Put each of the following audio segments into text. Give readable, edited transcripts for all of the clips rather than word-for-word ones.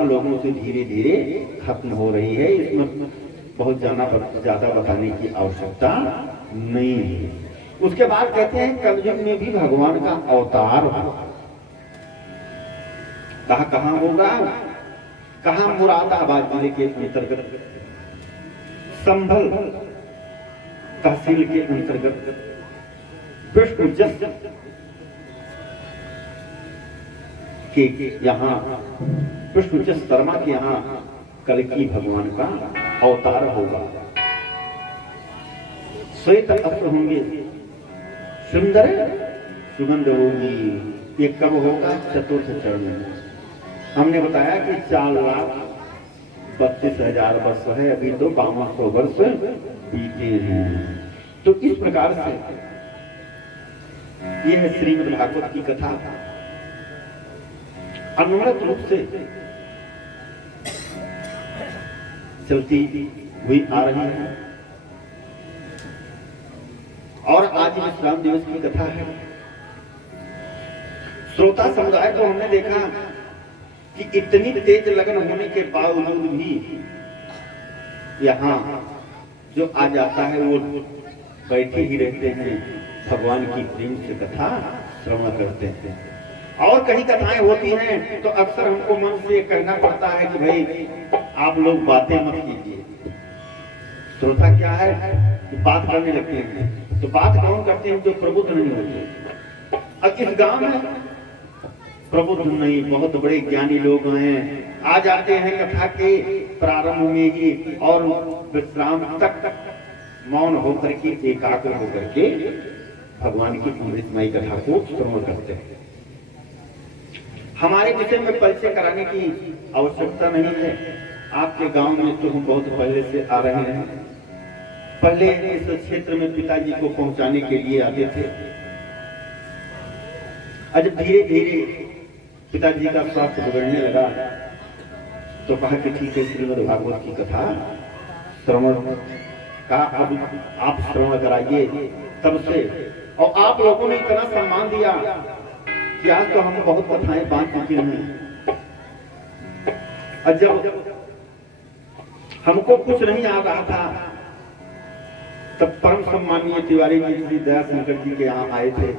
लोगों से धीरे धीरे खत्म हो रही है। इसमें बहुत ज्यादा बताने की आवश्यकता नहीं है। उसके बाद कहते हैं कलयुग में भी भगवान का अवतार होगा। कहाँ होगा? कहाँ? मुरादाबाद जिले के अंतर्गत संभल तहसील के अंतर्गत विष्णु जस के यहाँ विष्णु जस शर्मा के यहाँ कल्कि भगवान का अवतार होगा। श्वेत अस्त्र होंगे, सुंदर सुगंध होगी। ये कब होगा? चतुर्थ चरण में। हमने बताया कि 4,32,000 वर्ष है, अभी तो 5200 वर्ष बीते हैं। तो इस प्रकार से यह श्रीमद् भागवत की कथा अनवरत रूप से चलती हुई आ रही है। और आज विश्राम दिवस की कथा है। श्रोता समुदाय को हमने देखा कि इतनी तेज लगन होने के बावजूद भी यहाँ जो आ जाता है वो बैठे ही रहते हैं, भगवान की प्रेम से कथा श्रवण करते हैं। और कहीं कथाएं होती हैं तो अक्सर हमको मन से कहना पड़ता है कि भाई आप लोग बातें मत कीजिए। श्रोता क्या है कि बात करने लगते हैं। तो बात कौन करते हैं? जो प्रबुद्ध नहीं होते। अब इस गांव में प्रबुद्ध नहीं, बहुत बड़े ज्ञानी लोग हैं, आ जाते हैं कथा के प्रारंभ में ही और विश्राम तक मौन होकर के, एकाग्र होकर के भगवान की अमृतमयी कथा को श्रवण करते हैं। हमारे विषय में परिचय कराने की आवश्यकता नहीं है। आपके गांव में तो हम बहुत पहले से आ रहे हैं। पहले इस क्षेत्र में पिताजी को पहुंचाने के लिए आते थे। आज धीरे धीरे पिताजी का स्वास्थ्य बिगड़ने लगा तो कहा कि ठीक है, श्रीमद् भागवत की कथा श्रवण का अब आप श्रवण कराइए। तब से और आप लोगों ने इतना सम्मान दिया कि आज तो हम बहुत कथाएं बांट चुके हैं। जब हमको कुछ नहीं आ रहा था तब परम सम्मानीय तिवारी जी श्री दया शंकर जी के यहाँ आए थे।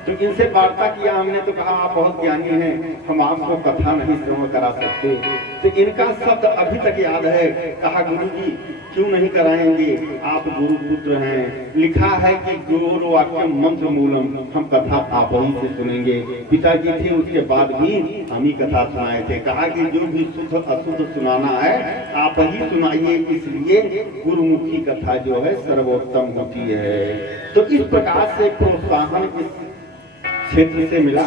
तो इनसे वार्ता किया हमने, तो कहा आप बहुत ज्ञानी हैं, हम आपको कथा नहीं श्रवण करा सकते। तो इनका शब्द अभी तक याद है। कहा गुरु जी क्यों नहीं कराएंगे, आप गुरु पुत्र हैं। लिखा है कि गुरु वाक्यम मंत्र मूलम, हम कथा आप ही से सुनेंगे। पिताजी थे, उसके बाद भी हम ही कथा सुनाए थे। कहा कि जो भी शुद्ध अशुद्ध सुनाना है आप ही सुनाइए, इसलिए गुरुमुखी कथा जो है सर्वोत्तम होती है। तो इस प्रकार से प्रोत्साहन इस क्षेत्र से मिला,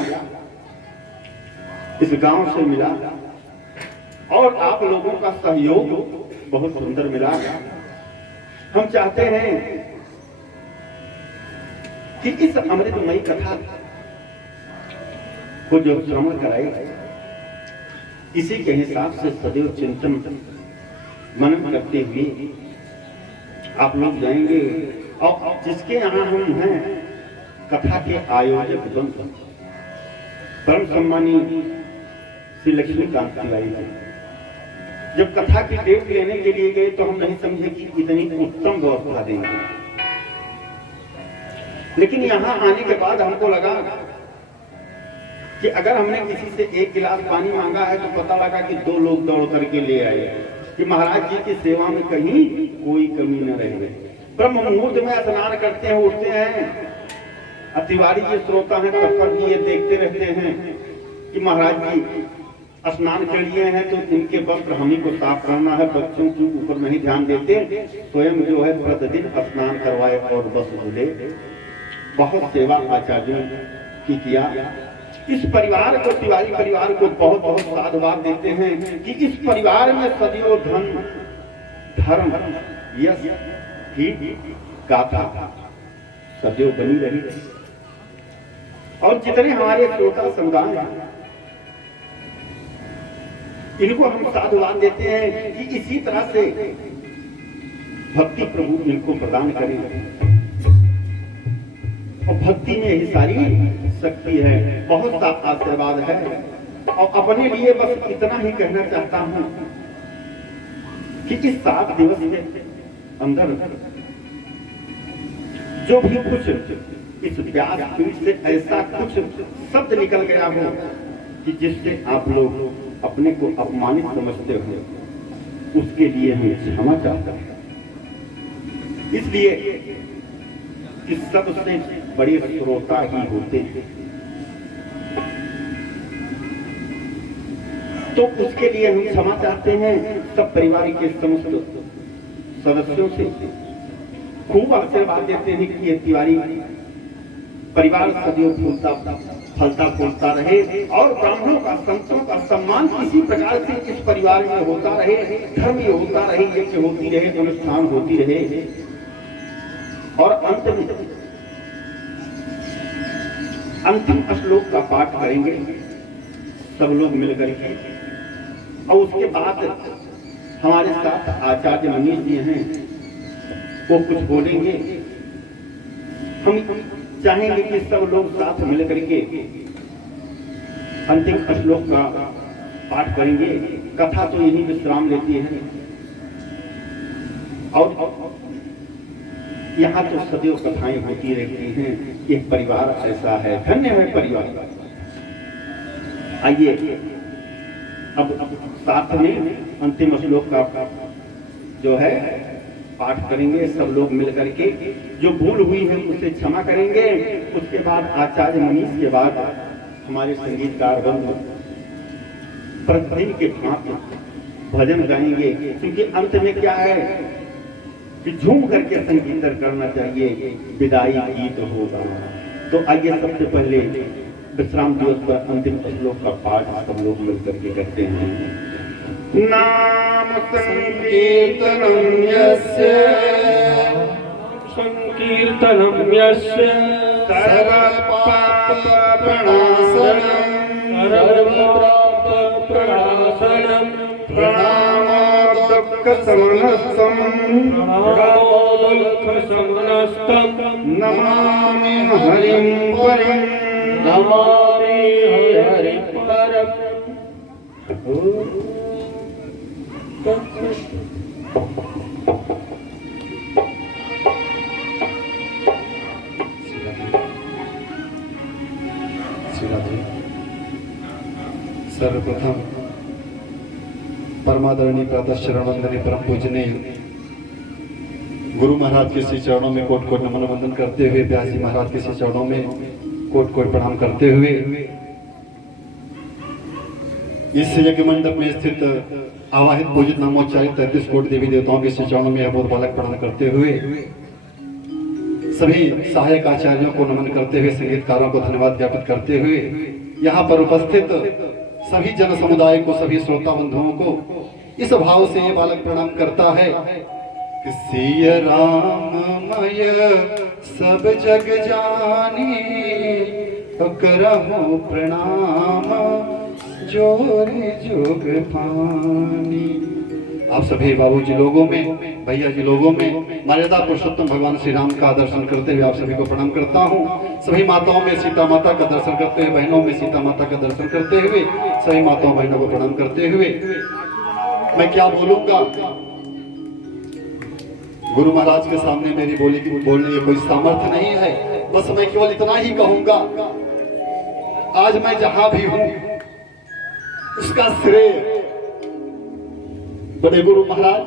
इस गांव से मिला और आप लोगों का सहयोग बहुत सुंदर मिला। हम चाहते हैं कि इस अमृतमयी कथा को जो श्रवण कराई, इसी के हिसाब से सदैव चिंतन मनन करते हुए आप लोग जाएंगे। और जिसके यहाँ हम हैं कथा के आयोजक बंद परम सम्मानी श्री लक्ष्मीकांत तिवारी जी, जब कथा की डेट लेने के लिए गए तो हम नहीं समझे कि इतनी उत्तम व्यवस्था देंगे। लेकिन यहाँ आने के बाद हमको लगा कि अगर हमने किसी से 1 गिलास पानी मांगा है तो पता लगा कि 2 लोग दौड़ करके ले आए कि महाराज जी की सेवा में कहीं कोई कमी न रहे। ब्रह्म मुहूर्त में स्नान करते हैं, उठते हैं। तिवारी जी श्रोता हैं, तत्पर जी ये देखते रहते हैं कि महाराज जी स्नान कर लिए हैं तो इनके वस्त्र हम ही को साफ करना है। बच्चों के ऊपर नहीं ध्यान देते, स्वयं जो है प्रतिदिन स्नान करवाए और वस्त्र धुले। बहुत सेवा आचार्यों की किया। इस परिवार को, तिवारी परिवार को बहुत बहुत साधुवाद देते हैं कि इस परिवार में सदैव धन धर्म यश की गाथा सदैव बनी रही। और जितने हमारे श्रोता समुदाय हैं इनको हम साधुवाद देते हैं कि इसी तरह से भक्ति प्रभु इनको प्रदान करें। और भक्ति में ही सारी शक्ति है। बहुत सा आशीर्वाद है और अपने लिए बस इतना ही कहना चाहता हूं कि इस 7 दिवस के अंदर जो भी कुछ इस व्यासपीठ से ऐसा कुछ शब्द निकल गया हो कि जिससे आप लोग अपने को अपमानित समझते हो, उसके लिए हम क्षमा चाहते हैं। इसलिए कि सबसे बड़े श्रोता ही होते हैं, तो उसके लिए हम क्षमा चाहते हैं। सब परिवार के समस्त सदस्यों से खूब आशीर्वाद देते हैं कि ये तिवारी परिवार सदैव फलता फूलता रहे और ब्राह्मणों का, संतों का सम्मान किसी प्रकार से इस परिवार में होता रहे, धर्म में होता रहे, यज्ञ होती रहे, अनुष्ठान होती रहे। और अंत में अंतिम श्लोक का पाठ करेंगे सब लोग मिलकर के, और उसके बाद हमारे साथ आचार्य मनीष जी हैं, वो कुछ बोलेंगे। हम चाहेंगे कि सब लोग साथ मिलकर के अंतिम श्लोक का पाठ करेंगे। कथा तो यही विश्राम लेती है और यहाँ तो सदैव कथाएं होती रहती हैं। एक परिवार ऐसा है, धन्य है परिवार। आइए अब साथ में अंतिम श्लोक का जो है पाठ करेंगे सब लोग मिलकर के। जो भूल हुई है उसे क्षमा करेंगे। उसके बाद आचार्य मनीष के बाद हमारे संगीतकार बंधु प्रतिदिन के भांति भजन गाएंगे, क्योंकि अंत में क्या है कि झूम करके संगीत करना चाहिए, विदाई गीत होगा। तो आइए सबसे पहले विश्राम दिवस पर अंतिम श्लोक का पाठ सब लोग मिलकर के करते हैं। नाम संकीर्तनं यस्य सर्वपाप प्रणाशनं प्रणामो दुःख समनस्तं नमामि हरिं परं सर्वप्रथम परमादरणीय प्रातः शरण वंदनीय परम पूजनीय गुरु महाराज के श्री चरणों में कोट कोट नमन वंदन करते हुए, व्यास जी महाराज के श्री चरणों में कोट कोट प्रणाम करते हुए, इस यज्ञ मंडप में स्थित आवाहित पूजित नामोच्चारित 33 कोटि देवी देवताओं के श्री चरणों में अबोध बालक प्रणाम करते हुए, सभी सहायक आचार्यों को नमन करते हुए, संगीतकारों को धन्यवाद ज्ञापित करते हुए, यहाँ पर उपस्थित सभी जन समुदाय को, सभी श्रोता बंधुओं को इस भाव से ये बालक प्रणाम करता है कि सिय राममय सब जग जानी, तो करहु प्रणाम जोरे जोग पानी। आप सभी बाबूजी लोगों में, भैया जी लोगों में मर्यादा पुरुषोत्तम भगवान श्री राम का दर्शन करते हुए आप सभी को प्रणाम करता हूँ। सभी माताओं में सीता माता का दर्शन करते हुए, बहनों में सीता माता का दर्शन करते हुए, सभी माताओं बहनों को प्रणाम करते हुए मैं क्या बोलूंगा, गुरु महाराज के सामने मेरी बोलने की कोई सामर्थ्य नहीं है। बस मैं केवल इतना ही कहूंगा, आज मैं जहां भी हूं उसका श्रेय बड़े गुरु महाराज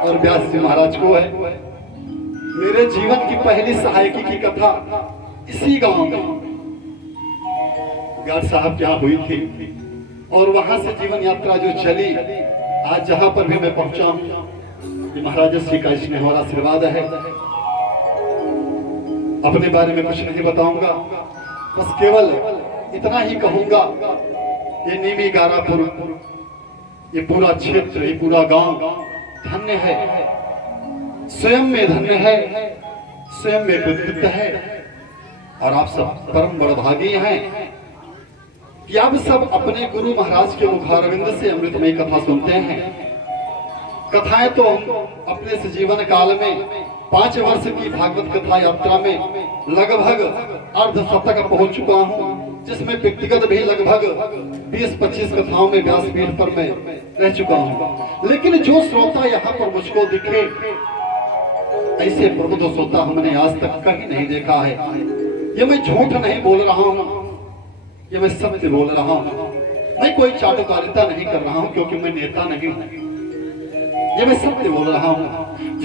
और व्यास जी महाराज को है। मेरे जीवन की पहली सहायकी की कथा इसी गांव में गार्ड साहब क्या हुई थी, और वहां से जीवन यात्रा जो चली, आज जहां पर भी मैं पहुंचा हूं, ये महाराज श्री का स्नेह और आशीर्वाद है। अपने बारे में कुछ नहीं बताऊंगा, बस केवल इतना ही कहूंगा, ये नीमी गारापुर, ये पूरा क्षेत्र, ये पूरा गांव धन्य है, स्वयं में धन्य है, स्वयं में कृतज्ञ है। और आप सब परम बड़भागी हैं कि आप सब अपने गुरु महाराज के मुखारविंद से अमृतमय कथा सुनते हैं। कथाएं तो हम अपने से जीवन काल में 5 वर्ष की भागवत कथा यात्रा में लगभग अर्ध शतक पहुंच चुका हूं। जिसमें व्यक्तिगत भी लगभग 20-25 कथाओं में व्यासपीठ पर मैं रह चुका हूँ, लेकिन जो श्रोता यहाँ पर मुझको दिखे, ऐसे प्रबुद्ध श्रोता हमने आज तक कहीं नहीं देखा है। ये मैं झूठ नहीं बोल रहा हूँ, ये मैं सत्य बोल रहा हूँ। मैं कोई चाटुकारिता नहीं कर रहा हूँ, क्योंकि मैं नेता नहीं हूँ। ये मैं सत्य बोल रहा हूँ।